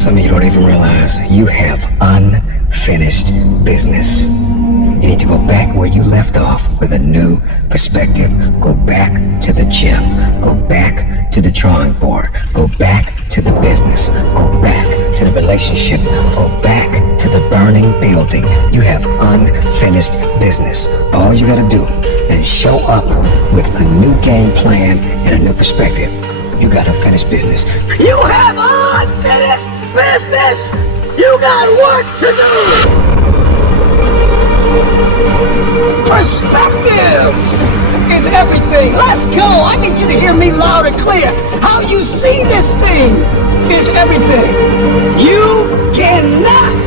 Some of you don't even realize you have unfinished business. You need to go back where you left off with a new perspective. Go back to the gym. Go back to the drawing board. Go back to the business. Go back to the relationship. Go back to the burning building. You have unfinished business. All you gotta do is show up with a new game plan and a new perspective. You gotta finish business. You have unfinished business! You got work to do! Perspective is everything. Let's go. I need you to hear me loud and clear. How you see this thing is everything. You cannot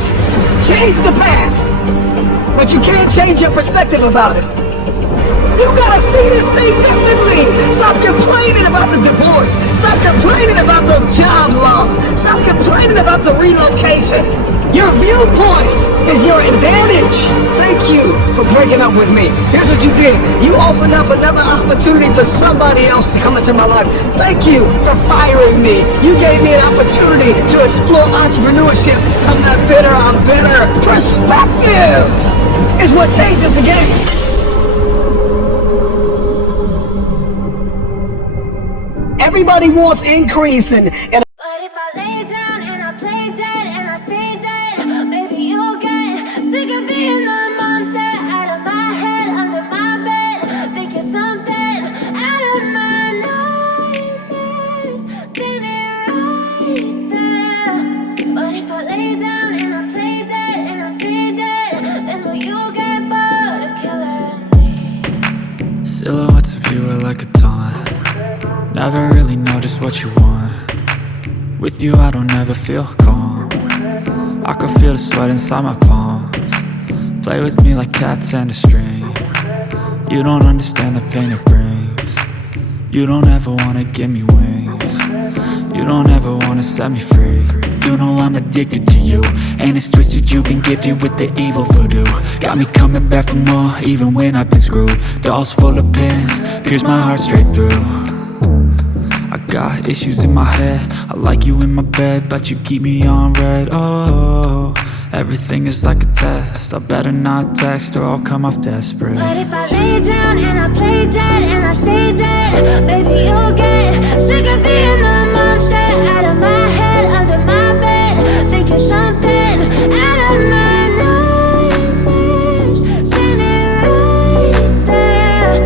change the past, but you can change your perspective about it. You gotta see this thing differently. Stop complaining about the divorce. Stop complaining about the job loss. Stop complaining about the relocation. Your viewpoint is your advantage. Thank you for breaking up with me. Here's what you did. You opened up another opportunity for somebody else to come into my life. Thank you for firing me. You gave me an opportunity to explore entrepreneurship. I'm not bitter, I'm better. Perspective is what changes the game. Everybody wants increase and but if I lay down and I play dead and I stay dead, maybe you'll get sick of being the monster out of my head, under my bed. Think you're something out of my nightmares, standing right there. But if I lay down and I play dead and I stay dead, then will you get bored of killing me? Silhouettes of you are like a taunt. Never really know just what you want. With you I don't ever feel calm. I can feel the sweat inside my palms. Play with me like cats and a string. You don't understand the pain it brings. You don't ever wanna give me wings. You don't ever wanna set me free. You know I'm addicted to you, and it's twisted, you've been gifted with the evil voodoo. Got me coming back for more, even when I've been screwed. Dolls full of pins, pierce my heart straight through. I got issues in my head, I like you in my bed, but you keep me on red. Oh, everything is like a test. I better not text or I'll come off desperate. But if I lay down and I play dead and I stay dead, baby you'll get sick of being the monster out of my head, under my bed. Think you're something out of my nightmares, standing right there.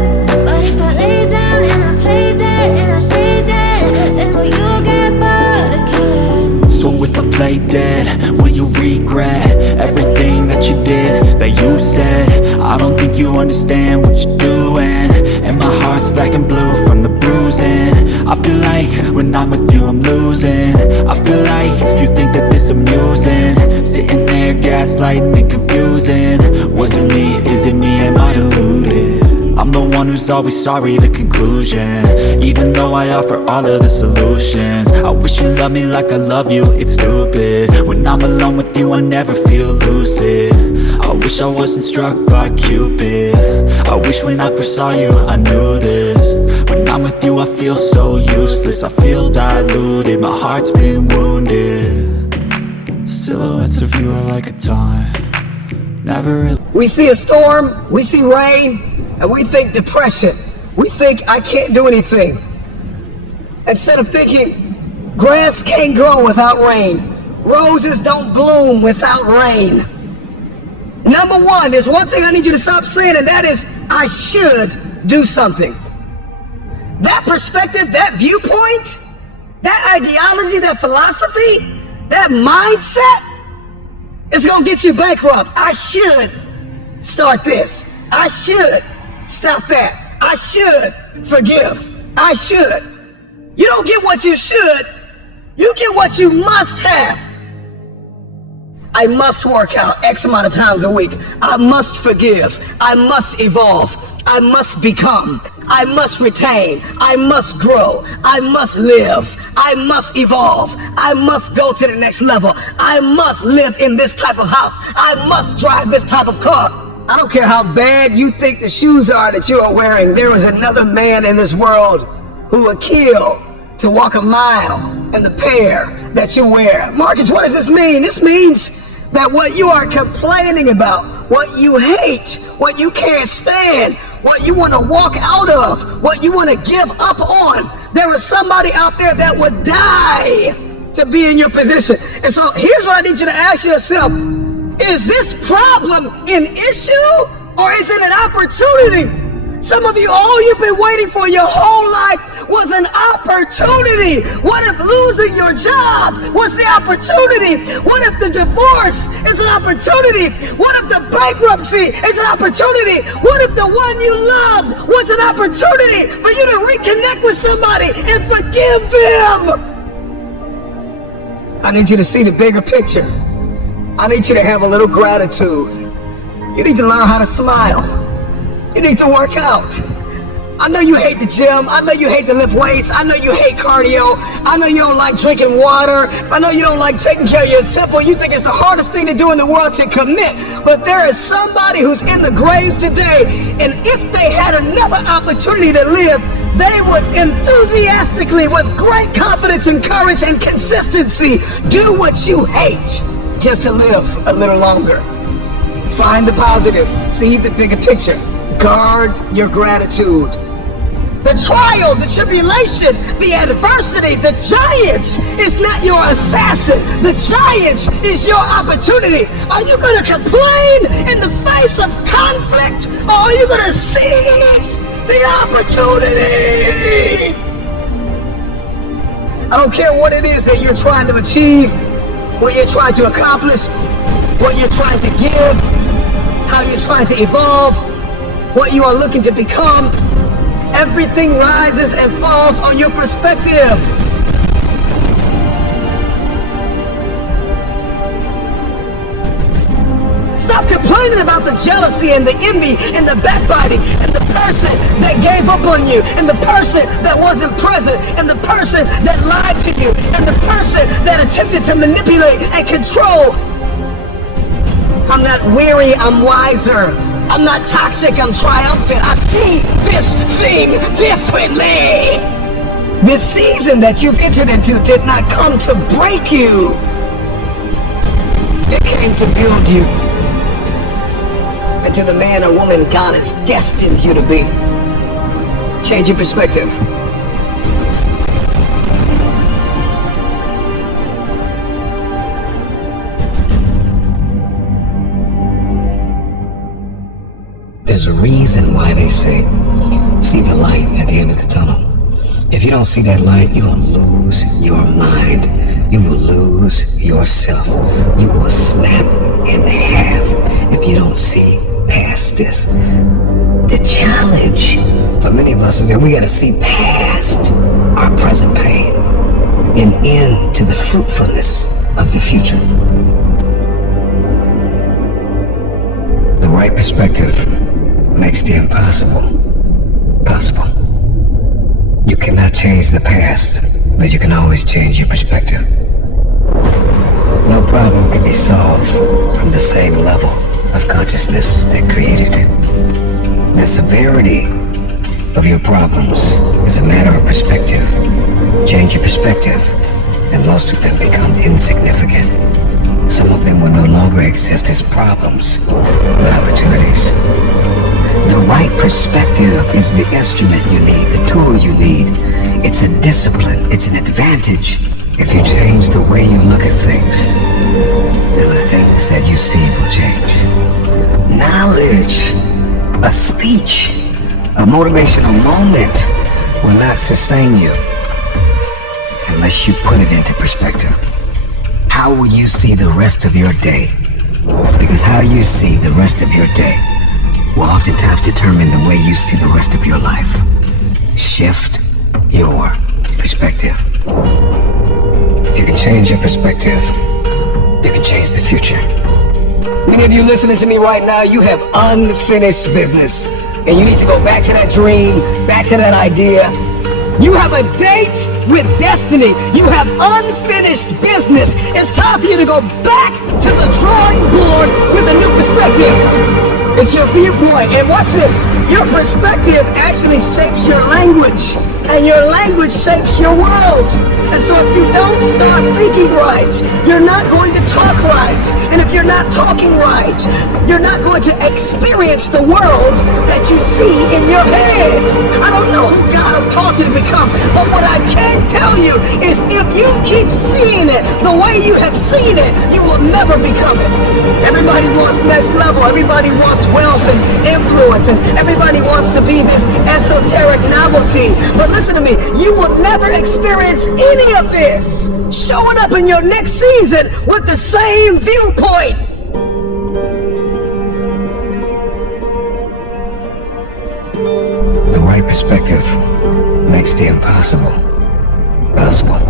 But if I lay down and I play dead and I stay dead, then will you get bored of killing me? So if I play dead, will you regret everything that you did, that you said? I don't think you understand what you're doing, and my heart's black and blue from the bruising. I feel like when I'm with you I'm losing. I feel like you think that this amusing, sitting there gaslighting and confusing. Was it me? Is it me? Am I deluded? I'm the one who's always sorry, the conclusion. Even though I offer all of the solutions, I wish you loved me like I love you, it's stupid. When I'm alone with you I never feel lucid. I wish I wasn't struck by Cupid. I wish when I first saw you I knew this. When I'm with you I feel so useless, I feel diluted, my heart's been wounded. Silhouettes of you are like a taunt. Never really. we see a storm, we see rain, and we think depression. We think I can't do anything. Instead of thinking grass can't grow without rain, roses don't bloom without rain. Number one, there's one thing I need you to stop saying, and that is, I should do something. That perspective, that viewpoint, that ideology, that philosophy, that mindset is gonna get you bankrupt. I should start this. I should stop that. I should forgive. I should. You don't get what you should, you get what you must have. I must work out X amount of times a week. I must forgive. I must evolve. I must become. I must retain. I must grow. I must live. I must evolve. I must go to the next level. I must live in this type of house. I must drive this type of car. I don't care how bad you think the shoes are that you are wearing. There is another man in this world who would kill to walk a mile in the pair that you wear. Marcus, what does this mean? This means that what you are complaining about, what you hate, what you can't stand, what you want to walk out of, what you want to give up on, there is somebody out there that would die to be in your position. And so here's what I need you to ask yourself. Is this problem an issue or is it an opportunity? Some of you, all you've been waiting for your whole life was an opportunity. What if losing your job was the opportunity? What if the divorce is an opportunity? What if the bankruptcy is an opportunity? What if the one you loved was an opportunity for you to reconnect with somebody and forgive them? I need you to see the bigger picture. I need you to have a little gratitude. You need to learn how to smile. You need to work out. I know you hate the gym. I know you hate to lift weights. I know you hate cardio. I know you don't like drinking water. I know you don't like taking care of your temple. You think it's the hardest thing to do in the world to commit. But there is somebody who's in the grave today, and if they had another opportunity to live, they would enthusiastically, with great confidence and courage and consistency, do what you hate just to live a little longer. Find the positive. See the bigger picture. Guard your gratitude. The trial, the tribulation, the adversity, the giant is not your assassin. The giant is your opportunity. Are you going to complain in the face of conflict, or are you going to seize the opportunity? I don't care what it is that you're trying to achieve, what you're trying to accomplish, what you're trying to give, how you're trying to evolve, what you are looking to become. Everything rises and falls on your perspective. Stop complaining about the jealousy and the envy and the backbiting and the person that gave up on you and the person that wasn't present and the person that lied to you and the person that attempted to manipulate and control. I'm not weary, I'm wiser. I'm not toxic, I'm triumphant. I see this thing differently. This season that you've entered into did not come to break you. It came to build you into the man or woman God has destined you to be. Change your perspective. There's a reason why they say, see the light at the end of the tunnel. If you don't see that light, you're going to lose your mind. You will lose yourself. You will snap in half if you don't see past this. The challenge for many of us is that we got to see past our present pain and into the fruitfulness of the future. The right perspective makes the impossible possible. You cannot change the past, but you can always change your perspective. No problem can be solved from the same level of consciousness that created it. The severity of your problems is a matter of perspective. Change your perspective, and most of them become insignificant. Some of them will no longer exist as problems, but opportunities. The right perspective is the instrument you need, the tool you need. It's a discipline, it's an advantage. If you change the way you look at things, then the things that you see will change. Knowledge, a speech, a motivational moment will not sustain you unless you put it into perspective. How will you see the rest of your day? Because how you see the rest of your day will oftentimes determine the way you see the rest of your life. Shift your perspective. If you can change your perspective, you can change the future. Many of you listening to me right now, you have unfinished business. And you need to go back to that dream, back to that idea. You have a date with destiny. You have unfinished business. It's time for you to go back to the drawing board with a new perspective. It's your viewpoint. And watch this. Your perspective actually shapes your language. And your language shapes your world. And so if you don't start thinking right, you're not going to talk right. And if you're not talking right, you're not going to experience the world that you see in your head. I don't know who God has called you to become, but what I can tell you is if you keep seeing it the way you have seen it, you will never become it. Everybody wants next level. Everybody wants wealth and influence, and everybody wants to be this esoteric novelty. But listen to me, you will never experience any of this showing up in your next season with the same viewpoint. The right perspective makes the impossible possible.